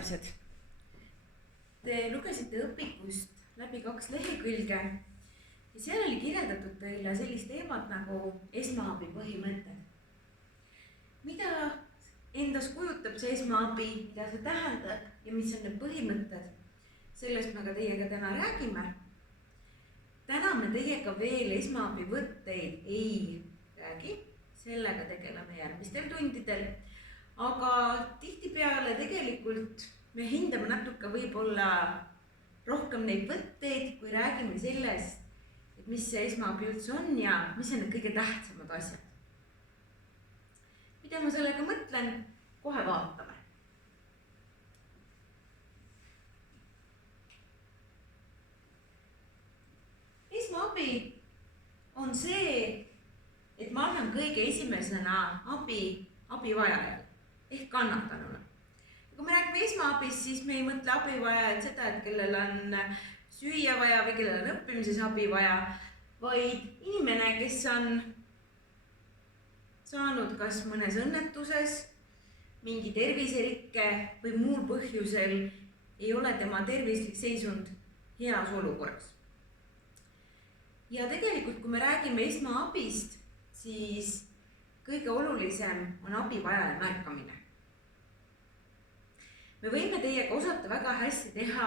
lapsed, te lugesite õpikust läbi 2 lehekülge ja seal oli kirjeldatud teile sellist teemat nagu esmaabi põhimõtted. Mida endas kujutab see esmaabi, mida see tähendab ja mis on need põhimõtted? Sellest me ka teiega täna räägime. Täna me teiega veel esmaabi võtteid ei räägi, sellega tegeleme järgmistel tundidel. Aga tihtipeale tegelikult me hindame natuke võib-olla rohkem neid võtteid, kui räägime sellest, et mis see esmaabi üldse on ja mis on need kõige tähtsamad asjad. Mida ma sellega mõtlen, kohe vaatame. Esmaabi on see, et ma annan kõige esimesena abivajajale ehk kannatanule. Kui me räägime esmaabist, siis me ei mõtle abivajajad seda, et kellel on süüa vaja või kellel on õppimises abi vaja, vaid inimene, kes on saanud kas mõnes õnnetuses, mingi terviserikke või muul põhjusel ei ole tema tervislik seisund heas olukorras. Ja tegelikult, kui me räägime esmaabist, siis kõige olulisem on abivajaja märkamine. Me võime teiega osata väga hästi teha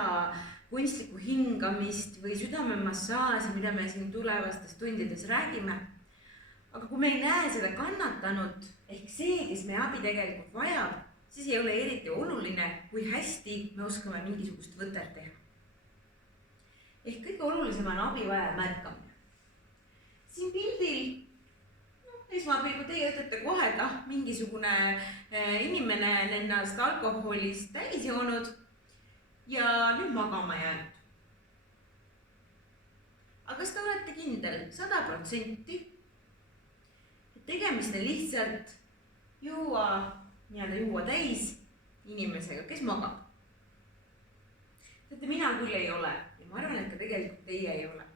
kunstlikku hingamist või südamemassaaži, mida me siin tulevastes tundides räägime. Aga kui me ei näe seda kannatanut ehk see, kes meie abi tegelikult vajab, siis ei ole eriti oluline, kui hästi me oskame mingisugust võtet teha. Ehk kõige olulisem on abivajaja märkamine. Siin pildil esmaabil, kui teie ütlete kohe, et mingisugune inimene on ennast alkoholist täis joonud ja nüüd magama jäänud. Aga kas te olete kindel 100%, et tegemist on lihtsalt juua täis inimesega, kes magab? Teate, mina küll ei ole ja ma arvan, et ka tegelikult teie ei ole.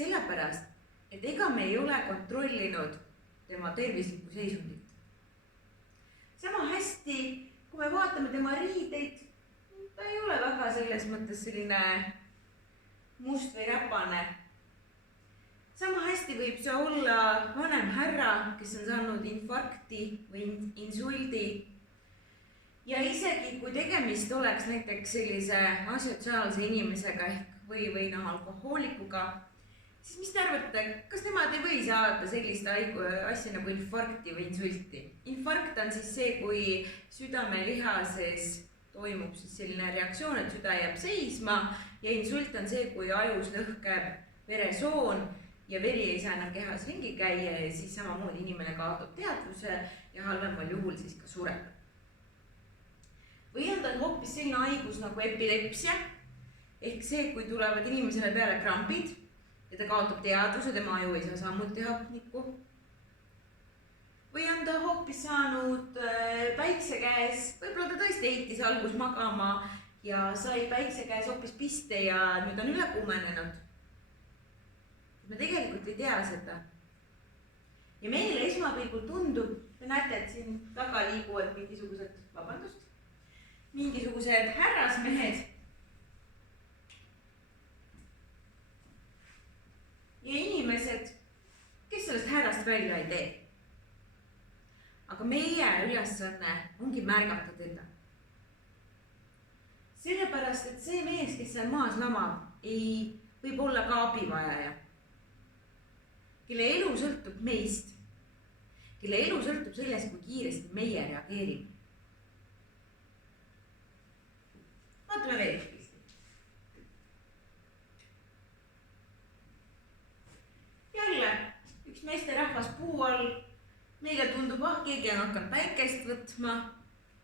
Sellepärast, et ega me ei ole kontrollinud tema tervislikku seisundit. Sama hästi, kui me vaatame tema riideid, ta ei ole väga selles mõttes selline must või räpane. Sama hästi võib see olla vanem härra, kes on saanud infarkti või insuldi. Ja isegi kui tegemist oleks näiteks sellise asotsiaalse inimesega või alkohoolikuga, siis mis te arvate, kas nemad ei või saada sellist asja nagu infarkti või insulti? Infarkt on siis see, kui südamelihases toimub siis selline reaktsioon, et süda jääb seisma ja insult on see, kui ajus lõhkeb veresoon ja veri ei saa enam kehas ringi käia ja siis samamoodi inimene kaotab teadvuse ja halvemal juhul siis ka sureb. Või on ta hoopis selline haigus nagu epilepsia ehk see, kui tulevad inimesele peale krambid ja ta kaotab teadvuse, tema aju ei saa samuti hapnikku. Või on ta hoopis saanud päikse käes, võib-olla ta tõesti heitis algus magama ja sai päikse käes hoopis piste ja nüüd on üle kuumenenud. Me tegelikult ei tea seda. Ja meile esmapilgul tundub, te näete, et siin taga liiguvad mingisugused härrasmehed. Ja inimesed, kes sellest härrast välja ei tee. Aga meie ülesanne ongi märgata teda. Sellepärast, et see mees, kes seal maas lamab, võib olla ka abivajaja. Kelle elu sõltub meist. Kelle elu sõltub sellest, kui kiiresti meie reageerime. Vaatame veel. Jälle, üks meesterahvas puu all, meile tundub, keegi on hakanud päikest võtma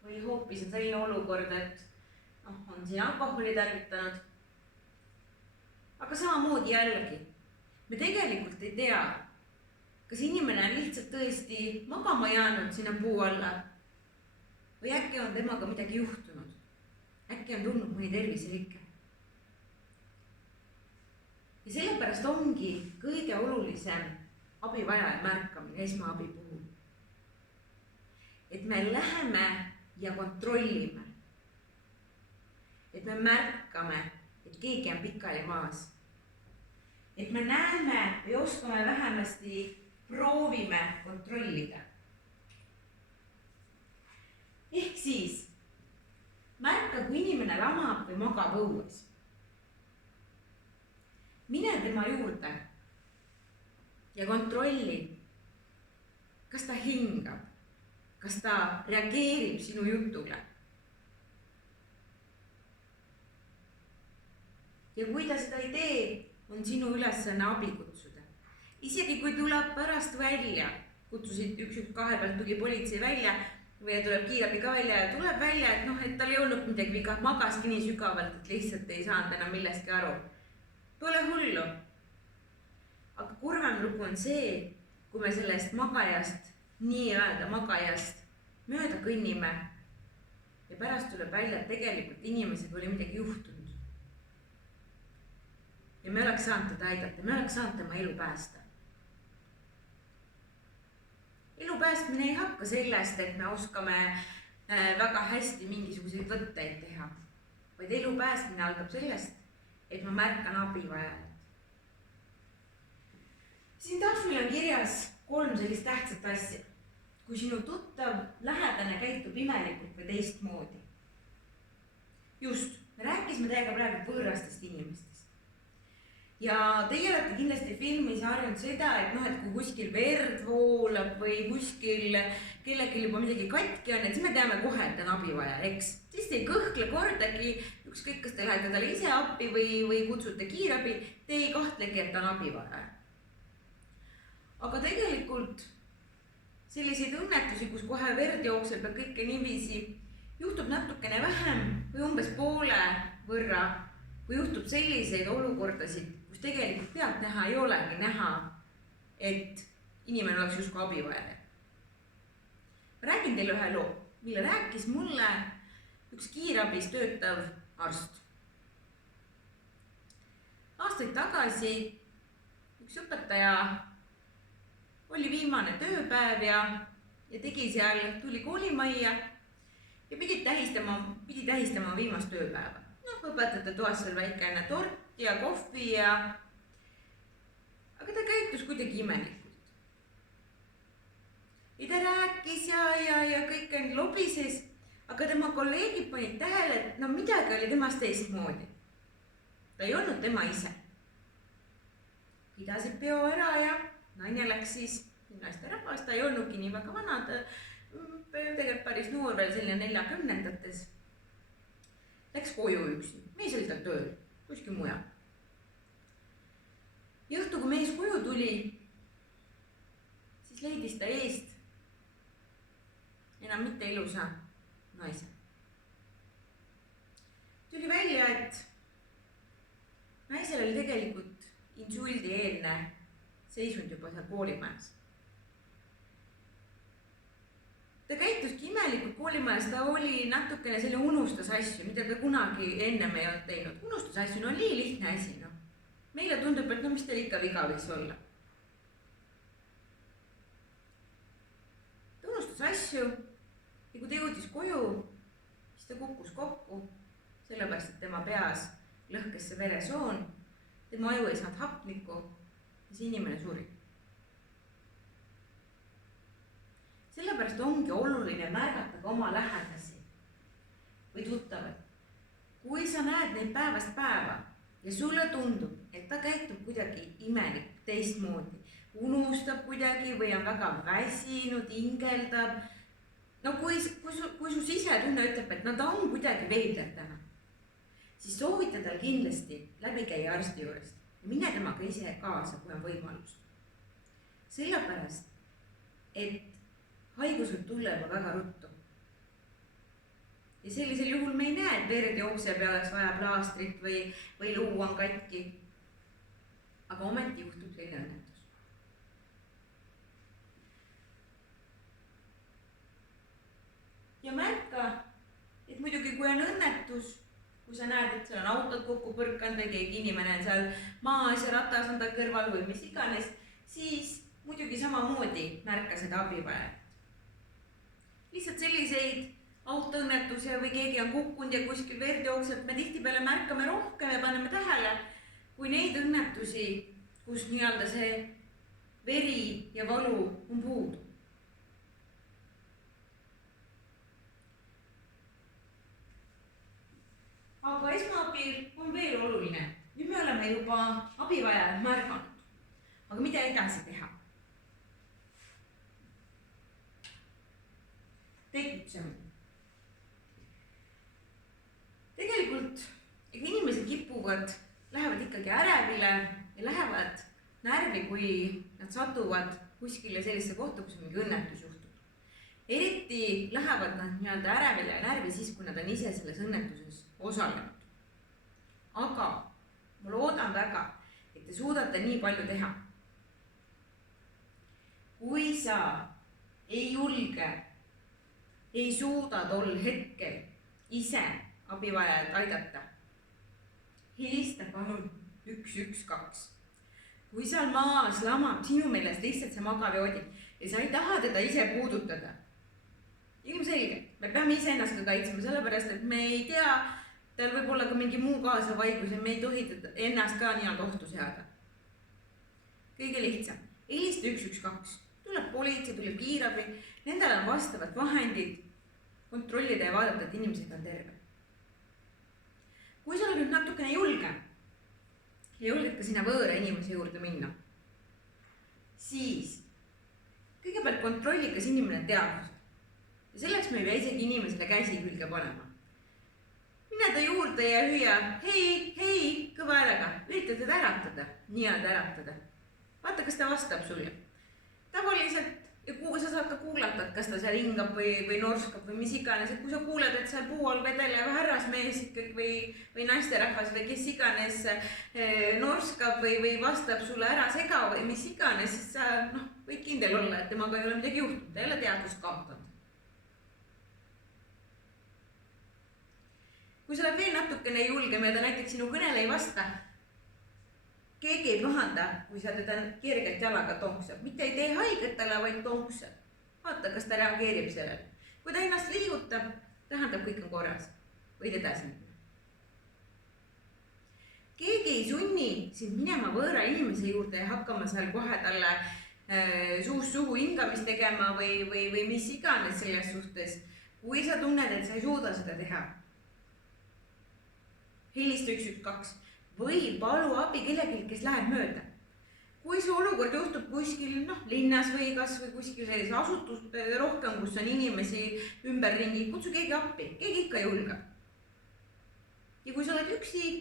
või hoopis on selline olukord, et on siin alkoholi tarvitanud. Aga samamoodi jällegi, me tegelikult ei tea, kas inimene on lihtsalt tõesti magama jäänud sinna puu alla või äkki on temaga midagi juhtunud. Äkki on tulnud mõni terviserikke. Ja sellepärast ongi kõige olulisem abivajaja märkamine esmaabi puhul. Et me läheme ja kontrollime, et me märkame, et keegi on pikali maas. Et me näeme või oskame vähemasti proovime kontrollida. Ehk siis märka, kui inimene lamab või magab õues. Mine tema juurde ja kontrolli, kas ta hingab, kas ta reageerib sinu jutule. Ja kui ta seda ei tee, on sinu ülesanne abi kutsuda. Isegi kui tuleb pärast välja, kutsusid 112 pealt, tuli politsei välja või tuleb kiirabi ka välja ja tuleb välja, et tal ei olnud midagi viga, magaski nii sügavalt, et lihtsalt ei saanud enam millestki aru. Pole hullu. Aga kurvem lugu on see, kui me sellest magajast, nii-öelda magajast mööda kõnnime ja pärast tuleb välja, et tegelikult inimesed oli midagi juhtunud. Ja me oleks saanud teda aidata, me oleks saanud tema elu päästa. Elu päästmine ei hakka sellest, et me oskame väga hästi mingisuguseid võtteid teha, vaid elu päästmine algab sellest, et ma märkan abivajajat. Siin tahvlil on kirjas 3 sellist tähtsat asja. Kui sinu tuttav lähedane käitub imelikult või teistmoodi. Just, me rääkisime teiega praegu võõrastest inimestest. Ja teie olete kindlasti filmis harjunud seda, et kui kuskil verd voolab või kuskil kellelgi juba midagi katki on, et siis me teame kohe, et on abivaja, eks? Siis te ei kõhkle kordagi, ükskõik kas te lähete talle ise appi või kutsute kiirabi, te ei kahtlegi, et on abivaja. Aga tegelikult selliseid õnnetusi, kus kohe verd jookseb ja kõike niiviisi, juhtub natukene vähem või umbes poole võrra, kui juhtub selliseid olukordasid, kus tegelikult pealt näha ei olegi näha, et inimene oleks justkui abivajaja. Ma räägin teile ühe loo, mille rääkis mulle üks kiirabis töötav arst. Aastaid tagasi üks õpetaja oli viimane tööpäev ja tegi seal, tuli koolimajja ja pidi tähistama viimast tööpäeva. Õpetajate toas seal väikene tort ja kohvi aga ta käitus kuidagi imelikult. Ja ta rääkis ja kõik lobises, aga tema kolleegid panid tähele, et midagi oli temast teistmoodi. Ta ei olnud tema ise. Pidasid peo ära ja naine läks siis naisterahvas, ta ei olnudki nii väga vana, ta tegelikult päris noor veel selline 40-ndates. Läks koju üksi, mees oli tal tööl, kuskil mujal. Ja õhtu, kui mees koju tuli, siis leidis ta eest enam mitte ilusa naise. Tuli välja, et naisel oli tegelikult insuldi eelne seisund juba seal koolimajas. Ta käituski imelikult koolimajas, ta oli natukene selle unustas asju, mida ta kunagi ennem ei olnud teinud. Unustas asju, oli lihtne asi. Meile tundub, et mis teil ikka viga võiks olla. Ta unustas asju ja kui ta jõudis koju, siis ta kukkus kokku, sellepärast, et tema peas lõhkes see veresoon, tema aju ei saanud hapnikku ja see inimene suri. Sellepärast ongi oluline märgata ka oma lähedasi või tuttavad. Kui sa näed neid päevast päeva ja sulle tundub, et ta käitub kuidagi imelik teistmoodi, unustab kuidagi või on väga väsinud, hingeldab, kui su sisetunne ütleb, et ta on kuidagi veider täna, siis soovita tal kindlasti läbi käia arsti juurest ja mine temaga ise kaasa, kui on võimalust. Sellepärast, et haigus võib tulla juba väga ruttu. Ja sellisel juhul me ei näe, et verd jookseb ja oleks vaja plaastrit või luu on katki. Aga ometi juhtub selline õnnetus. Ja märka, et muidugi kui on õnnetus, kui sa näed, et seal on autod kokku põrkanud või keegi inimene on seal maas ja ratas on ta kõrval või mis iganes, siis muidugi samamoodi märka seda abivajajat. Lihtsalt selliseid autoõnnetuse või keegi on kukkunud ja kuskil verd jookseb, me tihtipeale märkame rohkem ja paneme tähele, kui neid õnnetusi, kus nii-öelda see veri ja valu on puudu. Aga esmaabil on veel oluline. Nüüd me oleme juba abivajajad märganud. Aga mida edasi teha? Tegutsemine. Tegelikult inimesed kipuvad, lähevad ikkagi ärevile ja lähevad närvi, kui nad satuvad kuskile sellisse kohta, kus mingi õnnetus juhtub. Eriti lähevad nad nii-öelda ärevile ja närvi siis, kui nad on ise selles õnnetuses osalenud. Aga ma loodan väga, et te suudate nii palju teha. Kui sa ei julge, ei suuda tol hetkel ise abivajajat aidata, helista palun 112. Kui seal maas lamab sinu meelest lihtsalt see magav joodi ja sa ei taha teda ise puudutada, ilmselgelt, me peame ise ennast ka kaitsema, sellepärast, et me ei tea, tal võib olla ka mingi muu kaasav haigus ja me ei tohi ennast ka nii-öelda ohtu seada. Kõige lihtsam, helista 112, tuleb politsei, tuleb kiirabi, nendel on vastavad vahendid kontrollida ja vaadata, et inimesed on terve. Kui sa oled nüüd natukene julge ja julged ka sinna võõra inimese juurde minna, siis kõigepealt kontrolli, kas inimene teadvused. Ja selleks me ei pea isegi inimesele käsi külge panema. Mine ta juurde ja hüüa, hei, kõva häälega, ürita teda äratada, nii-öelda äratada. Vaata, kas ta vastab sulle. Tavaliselt, ja sa saad ka kuulata, et kas ta seal hingab või norskab või mis iganes, et kui sa kuuled, et seal puu all vedelev härrasmees või naisterahvas või kes iganes norskab või vastab sulle ära sega või mis iganes, siis sa võid kindel olla, et temaga ei ole midagi juhtunud, ta ei ole teadvust kaotanud. Kui sa oled veel natukene julgem ja ta näiteks sinu kõnele ei vasta, keegi ei pahanda, kui sa teda kergelt jalaga tonksab. Mitte ei tee haiget talle, vaid tonksab. Vaata, kas ta reageerib sellele. Kui ta ennast liigutab, tähendab kõik on korras. Võid edasi minna. Keegi ei sunni sind minema võõra inimese juurde ja hakkama seal kohe talle suust suhu hingamist tegema või mis iganes selles suhtes. Kui sa tunned, et sa ei suuda seda teha, helista 112 või palu abi kellelgi, kes läheb mööda. Kui see olukord juhtub kuskil linnas või kas või kuskil sellise asutust rohkem, kus on inimesi ümberringi, kutsu keegi appi, keegi ikka julgab. Ja kui sa oled üksi,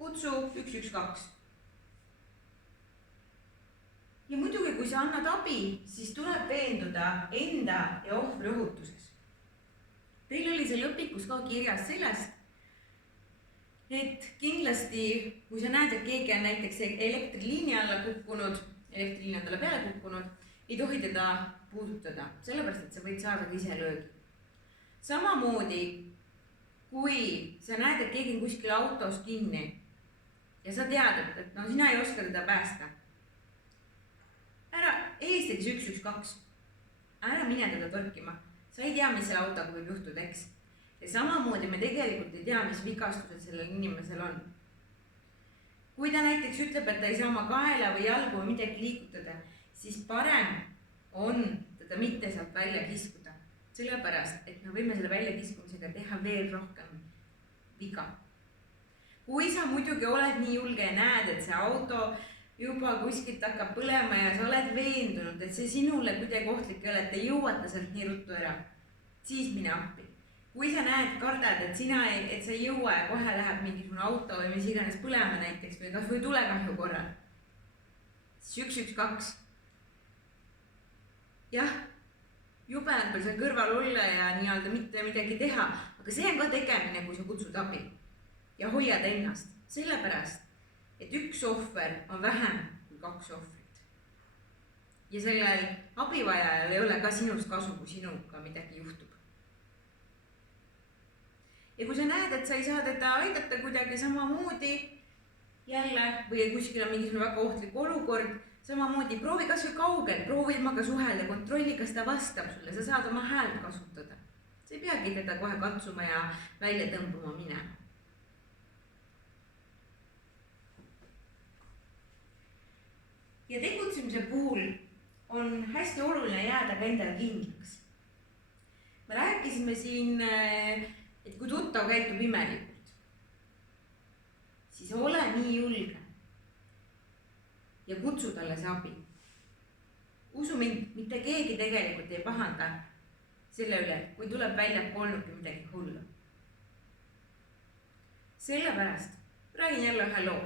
kutsu 112. Ja muidugi, kui sa annad abi, siis tuleb veenduda enda ja ohvri ohutuses. Teil oli see lõpikus ka kirjas sellest, et kindlasti, kui sa näed, et keegi on näiteks elektriliini alla kukkunud, elektriliini on talle peale kukkunud, ei tohi teda puudutada, sellepärast, et sa võid saada ka ise löögi. Samamoodi, kui sa näed, et keegi on kuskil autos kinni ja sa tead, et sina ei oska teda päästa, ära helistagi 112, ära mine teda torkima, sa ei tea, mis selle autoga võib juhtuda, eks. Ja samamoodi me tegelikult ei tea, mis vigastused sellel inimesel on. Kui ta näiteks ütleb, et ta ei saa oma kaela või jalgu või midagi liikutada, siis parem on teda mitte sealt välja kiskuda. Sellepärast, et me võime selle väljakiskumisega teha veel rohkem viga. Kui sa muidugi oled nii julge ja näed, et see auto juba kuskilt hakkab põlema ja sa oled veendunud, et see sinule kuidagi ohtlik ei ole, et ei jõuata sealt nii ruttu ära, siis mine appi. Kui sa näed, kardad, et sa ei jõua ja kohe läheb mingisugune auto või mis iganes põlema näiteks või kas või tulekahju korral, siis 112. Jah, jube on seal kõrval olla ja nii-öelda mitte midagi teha, aga see on ka tegemine, kui sa kutsud abi ja hoiad ennast, sellepärast, et üks ohver on vähem kui 2 ohvrit. Ja sellel abivajajal ei ole ka sinust kasu, kui sinuga midagi juhtub. Ja kui sa näed, et sa ei saa teda aidata kuidagi samamoodi jälle või kuskil on mingisugune väga ohtlik olukord, samamoodi proovi kas või kaugel, proovi ilmaga suhelda, kontrolli, kas ta vastab sulle, sa saad oma häält kasutada. sa ei peagi teda kohe katsuma ja välja tõmbama minema. Ja tegutsemise puhul on hästi oluline jääda ka endale kindlaks. Me rääkisime siin, et kui tuttav käitub imelikult, siis ole nii julge ja kutsu talle see abi. Usu mind, mitte keegi tegelikult ei pahanda selle üle, kui tuleb välja, et polnudki midagi hullu. Sellepärast räägin jälle ühe loo.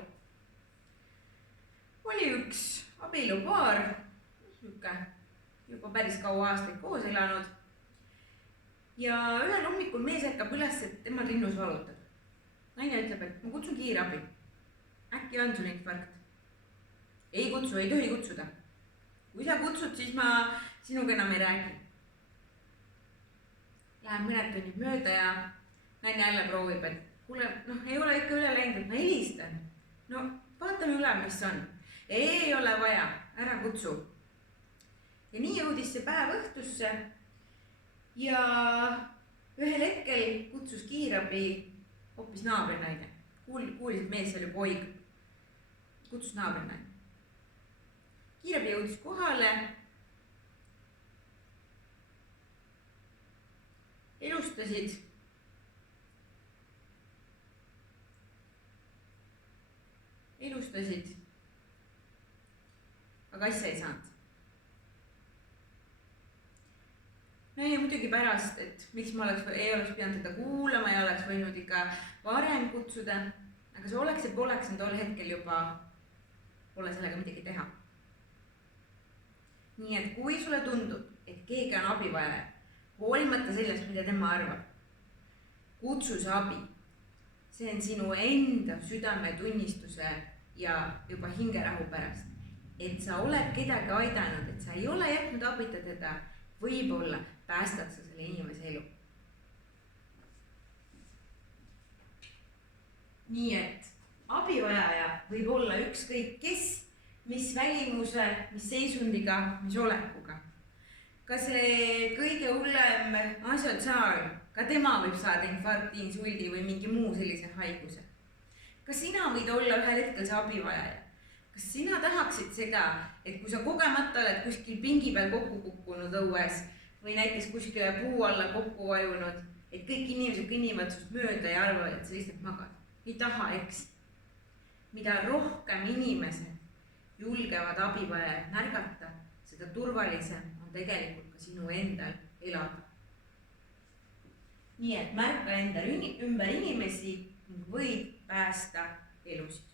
Oli üks abielupaar, juba päris kaua aastaid koos elanud. Ja ühel hommikul mees ärkab üles, et tema rinnus valutab. Naine ütleb, et ma kutsun kiirabi. Äkki on sul infarkt? Ei kutsu, ei tohi kutsuda. Kui sa kutsud, siis ma sinuga enam ei räägi. Läheb mõned tunnid mööda ja naine jälle proovib, et kuule, ei ole ikka üle läinud, ma helistan. No vaatame üle, mis on. Ei ole vaja, ära kutsu. Ja nii jõudis see päev õhtusse ja ühel hetkel kutsus kiirabi hoopis naabrinaine. Kuulis, et mees oli poig. Kutsus naabrinaine. Kiirabi jõudis kohale. Elustasid. Aga asja ei saanud. Naine muidugi pärast, et miks ma ei oleks pidanud teda kuulama ja oleks võinud ikka varem kutsuda. Aga see oleks ja poleks tol hetkel juba pole sellega midagi teha. Nii et kui sulle tundub, et keegi on abivaja, hoolimata sellest, mida tema arvab, kutsu see abi. See on sinu enda südametunnistuse ja juba hingerahu pärast. Et sa oled kedagi aidanud, et sa ei ole jätnud abita teda, võib-olla päästad sa selle inimese elu. Nii et abivajaja võib olla ükskõik kes, mis välimuse, mis seisundiga, mis olekuga. Ka see kõige hullem asotsiaal, ka tema võib saada infarkti, insuldi või mingi muu sellise haiguse. Kas sina võid olla ühel hetkel see abivajaja? Kas sina tahaksid seda, et kui sa kogemata oled kuskil pingi peal kokku kukkunud õues või näiteks kuskile puu alla kokku vajunud, et kõik inimesed kõnnivad sust mööda ja arvavad, et sa lihtsalt magad? Ei taha, eks? Mida rohkem inimesed julgevad abivajajat märgata, seda turvalisem on tegelikult ka sinu endal elada. Nii et märka endal ümber inimesi ning võid päästa elusid.